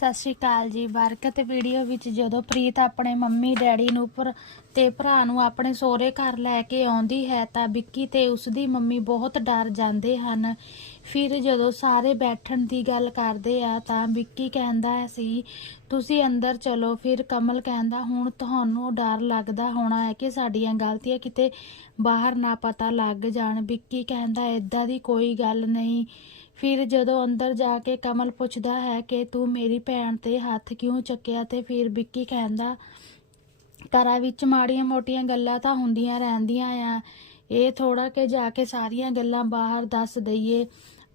ਸਤਿ ਸ਼੍ਰੀ ਅਕਾਲ ਜੀ। ਬਰਕਤ ਵੀਡੀਓ ਵਿੱਚ ਜਦੋਂ ਪ੍ਰੀਤ ਆਪਣੇ ਮੰਮੀ, ਡੈਡੀ ਨੂੰ ਪਰ ਤੇ ਭਰਾ ਨੂੰ ਆਪਣੇ ਸਹੁਰੇ ਘਰ ਲੈ ਕੇ ਆਉਂਦੀ ਹੈ ਤਾਂ ਵਿੱਕੀ ਤੇ ਉਸਦੀ ਮੰਮੀ ਬਹੁਤ ਡਰ ਜਾਂਦੇ ਹਨ। ਫਿਰ ਜਦੋਂ ਸਾਰੇ ਬੈਠਣ ਦੀ ਗੱਲ ਕਰਦੇ ਆ ਤਾਂ ਵਿੱਕੀ ਕਹਿੰਦਾ ਸੀ, ਤੁਸੀਂ ਅੰਦਰ ਚਲੋ। ਫਿਰ ਕਮਲ ਕਹਿੰਦਾ, ਹੁਣ ਤੁਹਾਨੂੰ ਡਰ ਲੱਗਦਾ ਹੋਣਾ ਹੈ ਕਿ ਸਾਡੀਆਂ ਗਲਤੀਆਂ ਕਿਤੇ ਬਾਹਰ ਨਾ ਪਤਾ ਲੱਗ ਜਾਣ। ਵਿੱਕੀ ਕਹਿੰਦਾ, ਏਦਾਂ ਦੀ ਕੋਈ ਗੱਲ ਨਹੀਂ। ਫਿਰ ਜਦੋਂ ਅੰਦਰ ਜਾ ਕੇ ਕਮਲ ਪੁੱਛਦਾ ਹੈ ਕਿ, ਤੂੰ ਮੇਰੀ ਭੈਣ ਤੇ ਹੱਥ ਕਿਉਂ ਚੱਕਿਆ ਤੇ ਫਿਰ ਵਿੱਕੀ ਕਹਿੰਦਾ ਘਰਾਂ ਵਿੱਚ ਮਾੜੀਆਂ ਮੋਟੀਆਂ ਗੱਲਾਂ ਤਾਂ ਹੁੰਦੀਆਂ ਰਹਿੰਦੀਆਂ ਆ। ਇਹ ਥੋੜਾ ਕਿ ਜਾ ਕੇ ਸਾਰੀਆਂ ਗੱਲਾਂ ਬਾਹਰ ਦੱਸ ਦਈਏ।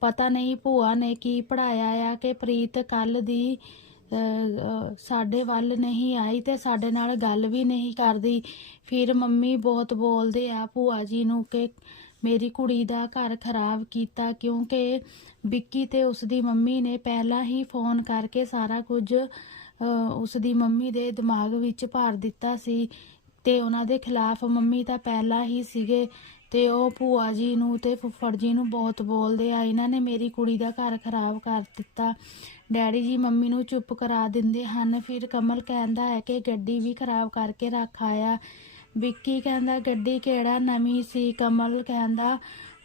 ਪਤਾ ਨਹੀਂ ਭੂਆ ਨੇ ਕੀ ਪੜਾਇਆ ਆ ਕਿ ਪ੍ਰੀਤ ਕੱਲ ਦੀ ਅਹ, ਸਾਡੇ ਵੱਲ ਨਹੀਂ ਆਈ ਤੇ ਸਾਡੇ ਨਾਲ ਗੱਲ ਵੀ ਨਹੀਂ ਕਰਦੀ। ਫਿਰ ਮੰਮੀ ਬਹੁਤ ਬੋਲਦੇ ਆ ਭੂਆ ਜੀ ਨੂੰ ਕਿ ਮੇਰੀ ਕੁੜੀ ਦਾ ਘਰ ਖਰਾਬ ਕੀਤਾ ਕਿਉਂਕਿ ਵਿੱਕੀ ਤੇ ਉਸਦੀ ਮੰਮੀ ਨੇ ਪਹਿਲਾਂ ਹੀ ਫੋਨ ਕਰਕੇ ਸਾਰਾ ਕੁਝ ਅਹ, ਉਸਦੀ ਮੰਮੀ ਦੇ ਦਿਮਾਗ ਵਿੱਚ ਭਰ ਦਿੱਤਾ ਸੀ ਤੇ ਉਹਨਾਂ ਦੇ ਖਿਲਾਫ ਮੰਮੀ ਤਾਂ ਪਹਿਲਾਂ ਹੀ ਸੀਗੇ ਤੇ ਉਹ ਭੂਆ ਜੀ ਨੂੰ ਤੇ ਫੁੱਫੜ ਜੀ ਨੂੰ ਬਹੁਤ ਬੋਲਦੇ ਆ। ਇਹਨਾਂ ਨੇ ਮੇਰੀ ਕੁੜੀ ਦਾ ਘਰ ਖਰਾਬ ਕਰ ਦਿੱਤਾ। ਡੈਡੀ ਜੀ ਮੰਮੀ ਨੂੰ ਚੁੱਪ ਕਰਾ ਦਿੰਦੇ ਹਨ। ਫਿਰ ਕਮਲ ਕਹਿੰਦਾ ਹੈ ਕਿ ਗੱਡੀ ਵੀ ਖਰਾਬ ਕਰਕੇ ਰੱਖ ਆਇਆ। ਵਿੱਕੀ ਕਹਿੰਦਾ, ਗੱਡੀ ਕਿਹੜਾ? ਨਵੀਂ ਸੀ ਕਮਲ ਕਹਿੰਦਾ,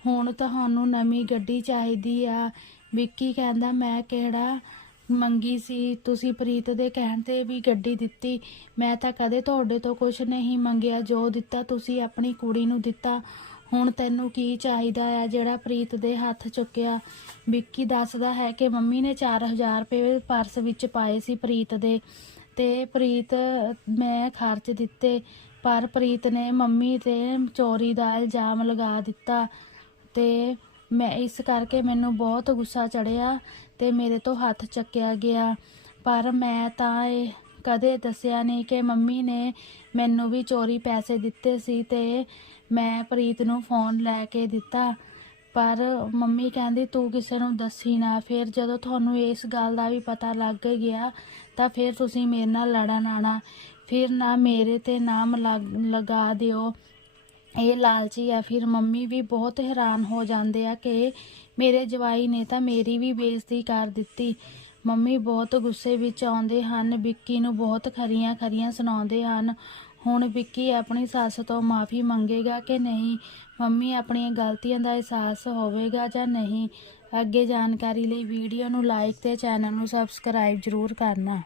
ਹੁਣ ਤੁਹਾਨੂੰ ਨਵੀਂ ਗੱਡੀ ਚਾਹੀਦੀ ਆ। ਵਿੱਕੀ ਕਹਿੰਦਾ, ਮੈਂ ਕਿਹੜਾ ਮੰਗੀ ਸੀ? ਤੁਸੀਂ ਪ੍ਰੀਤ ਦੇ ਕਹਿਣ ਤੇ ਵੀ ਗੱਡੀ ਦਿੱਤੀ। ਮੈਂ ਤਾਂ ਕਦੇ ਤੁਹਾਡੇ ਤੋਂ ਕੁਝ ਨਹੀਂ ਮੰਗਿਆ। ਜੋ ਦਿੱਤਾ, ਤੁਸੀਂ ਆਪਣੀ ਕੁੜੀ ਨੂੰ ਦਿੱਤਾ। ਹੁਣ ਤੈਨੂੰ ਕੀ ਚਾਹੀਦਾ ਆ ਜਿਹੜਾ ਪ੍ਰੀਤ ਦੇ ਹੱਥ ਚੁੱਕਿਆ? ਵਿੱਕੀ ਦੱਸਦਾ ਹੈ ਕਿ ਮੰਮੀ ਨੇ 4000 ਰੁਪਏ ਪਰਸ ਵਿੱਚ ਪਾਏ ਸੀ ਪ੍ਰੀਤ ਦੇ ਤੇ ਪ੍ਰੀਤ, ਮੈਂ ਖਰਚ ਦਿੱਤੇ। ਪਰ ਪ੍ਰੀਤ ਨੇ ਮੰਮੀ ਤੇ ਚੋਰੀ ਦਾ ਇਲਜ਼ਾਮ ਲਗਾ ਦਿੱਤਾ ਤੇ ਮੈਂ ਇਸ ਕਰਕੇ ਮੈਨੂੰ ਬਹੁਤ ਗੁੱਸਾ ਚੜਿਆ ਤੇ ਮੇਰੇ ਤੋਂ ਹੱਥ ਚੱਕਿਆ ਗਿਆ। ਪਰ ਮੈਂ ਤਾਂ ਇਹ ਕਦੇ ਦੱਸਿਆ ਨਹੀਂ ਕਿ ਮੰਮੀ ਨੇ ਮੈਨੂੰ ਵੀ ਚੋਰੀ ਪੈਸੇ ਦਿੱਤੇ ਸੀ ਤੇ ਮੈਂ ਪ੍ਰੀਤ ਨੂੰ ਫੋਨ ਲੈ ਕੇ ਦਿੱਤਾ। ਪਰ ਮੰਮੀ ਕਹਿੰਦੀ, ਤੂੰ ਕਿਸੇ ਨੂੰ ਦੱਸੀ ਨਾ। ਫਿਰ ਜਦੋਂ ਤੁਹਾਨੂੰ ਇਸ ਗੱਲ ਦਾ ਵੀ ਪਤਾ ਲੱਗ ਗਿਆ, ਤਾਂ ਫਿਰ ਤੁਸੀਂ ਮੇਰੇ ਨਾਲ ਲੜਨ ਆਣਾ ਫਿਰ ਨਾ ਮੇਰੇ ਤੇ ਨਾਮ ਲੱਗ- ਲਗਾ ਦਿਓ। ਇਹ ਲਾਲਚੀ ਆ। ਫਿਰ ਮੰਮੀ ਵੀ ਬਹੁਤ ਹੈਰਾਨ ਹੋ ਜਾਂਦੇ ਆ ਕਿ ਮੇਰੇ ਜਵਾਈ ਨੇ ਤਾਂ ਮੇਰੀ ਵੀ ਬੇਇੱਜ਼ਤੀ ਕਰ ਦਿੱਤੀ। ਮੰਮੀ ਬਹੁਤ ਗੁੱਸੇ ਵਿੱਚ ਆਉਂਦੇ ਹਨ। ਵਿੱਕੀ ਨੂੰ ਬਹੁਤ ਖਰੀਆਂ ਖਰੀਆਂ ਸੁਣਾਉਂਦੇ ਹਨ। ਹੁਣ ਵਿੱਕੀ ਆਪਣੀ ਸੱਸ ਤੋਂ ਮਾਫੀ ਮੰਗੇਗਾ ਕਿ ਨਹੀਂ? ਮੰਮੀ ਆਪਣੀਆਂ ਗਲਤੀਆਂ ਦਾ ਅਹਿਸਾਸ ਹੋਵੇਗਾ ਜਾਂ ਨਹੀਂ? ਅੱਗੇ ਜਾਣਕਾਰੀ ਲਈ ਵੀਡੀਓ ਨੂੰ ਲਾਈਕ ਤੇ ਚੈਨਲ ਨੂੰ ਸਬਸਕ੍ਰਾਈਬ ਜ਼ਰੂਰ ਕਰਨਾ।